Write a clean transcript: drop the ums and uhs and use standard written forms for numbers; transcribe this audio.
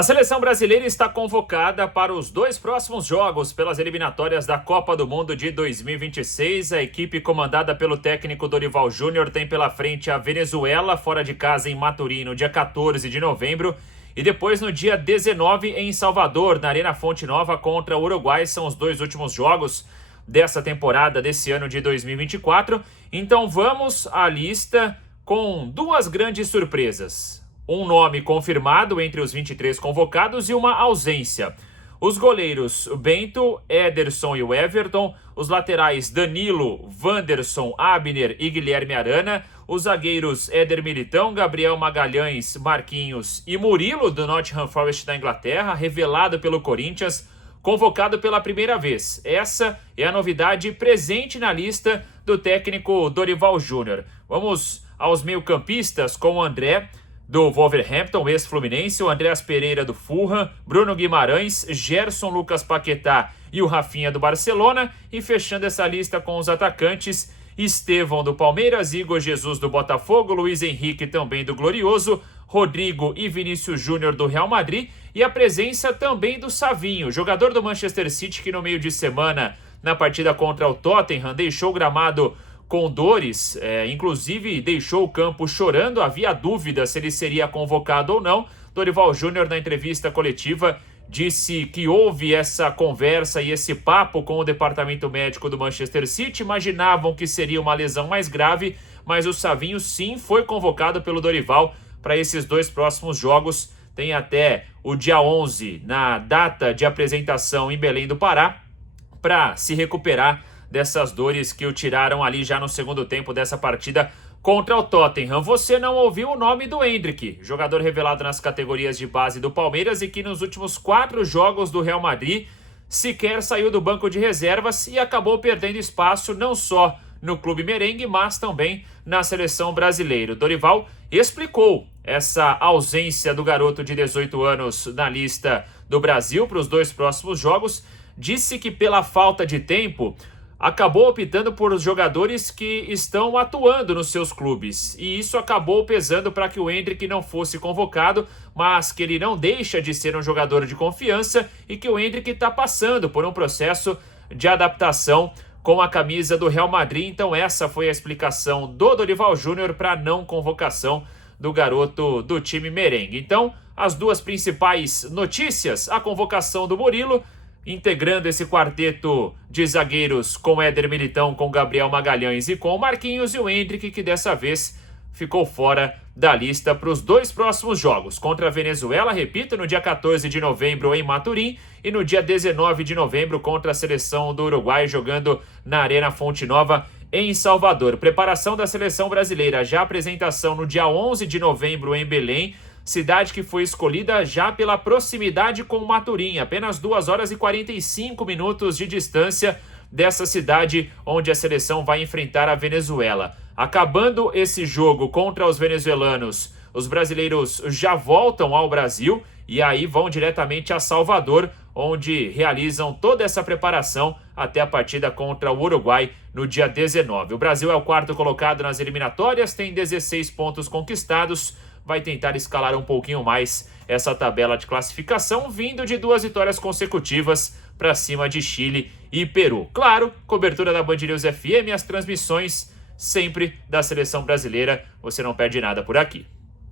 A seleção brasileira está convocada para os 2 próximos jogos pelas eliminatórias da Copa do Mundo de 2026. A equipe comandada pelo técnico Dorival Júnior tem pela frente a Venezuela, fora de casa em Maturim, no dia 14 de novembro. E depois no dia 19 em Salvador, na Arena Fonte Nova, contra o Uruguai. São os 2 últimos jogos dessa temporada, desse ano de 2024. Então vamos à lista com 2 grandes surpresas. Um nome confirmado entre os 23 convocados e uma ausência. Os goleiros Bento, Ederson e o Everton. Os laterais Danilo, Wanderson, Abner e Guilherme Arana. Os zagueiros Éder Militão, Gabriel Magalhães, Marquinhos e Murilo, do Nottingham Forest da Inglaterra, revelado pelo Corinthians, convocado pela primeira vez. Essa é a novidade presente na lista do técnico Dorival Júnior. Vamos aos meio-campistas com o André, do Wolverhampton, ex-Fluminense, o Andreas Pereira do Fulham, Bruno Guimarães, Gerson Lucas Paquetá e o Rafinha do Barcelona. E fechando essa lista com os atacantes, Estevão do Palmeiras, Igor Jesus do Botafogo, Luiz Henrique também do Glorioso, Rodrigo e Vinícius Júnior do Real Madrid e a presença também do Savinho, jogador do Manchester City que no meio de semana, na partida contra o Tottenham, deixou o gramado com dores, inclusive deixou o campo chorando. Havia dúvida se ele seria convocado ou não. Dorival Júnior, na entrevista coletiva, disse que houve essa conversa e esse papo com o departamento médico do Manchester City. Imaginavam que seria uma lesão mais grave, mas o Savinho sim foi convocado pelo Dorival para esses 2 próximos jogos. Tem até o dia 11, na data de apresentação em Belém do Pará, para se recuperar dessas dores que o tiraram ali já no segundo tempo dessa partida contra o Tottenham. Você não ouviu o nome do Endrick, jogador revelado nas categorias de base do Palmeiras e que nos últimos 4 jogos do Real Madrid sequer saiu do banco de reservas e acabou perdendo espaço não só no clube merengue, mas também na seleção brasileira. O Dorival explicou essa ausência do garoto de 18 anos na lista do Brasil para os 2 próximos jogos. Disse que pela falta de tempo acabou optando por os jogadores que estão atuando nos seus clubes. E isso acabou pesando para que o Endrick não fosse convocado, mas que ele não deixa de ser um jogador de confiança e que o Endrick está passando por um processo de adaptação com a camisa do Real Madrid. Então essa foi a explicação do Dorival Júnior para a não convocação do garoto do time merengue. Então, as 2 principais notícias: a convocação do Murilo, integrando esse quarteto de zagueiros com Éder Militão, com Gabriel Magalhães e com o Marquinhos, e o Endrick, que dessa vez ficou fora da lista para os 2 próximos jogos. Contra a Venezuela, repito, no dia 14 de novembro em Maturim e no dia 19 de novembro contra a seleção do Uruguai, jogando na Arena Fonte Nova em Salvador. Preparação da seleção brasileira, já apresentação no dia 11 de novembro em Belém, cidade que foi escolhida já pela proximidade com Maturim, apenas 2 horas e 45 minutos de distância dessa cidade onde a seleção vai enfrentar a Venezuela. Acabando esse jogo contra os venezuelanos, os brasileiros já voltam ao Brasil e aí vão diretamente a Salvador, onde realizam toda essa preparação até a partida contra o Uruguai no dia 19. O Brasil é o 4º colocado nas eliminatórias, tem 16 pontos conquistados, vai tentar escalar um pouquinho mais essa tabela de classificação, vindo de 2 vitórias consecutivas para cima de Chile e Peru. Claro, cobertura da Band News FM, as transmissões sempre da seleção brasileira, você não perde nada por aqui.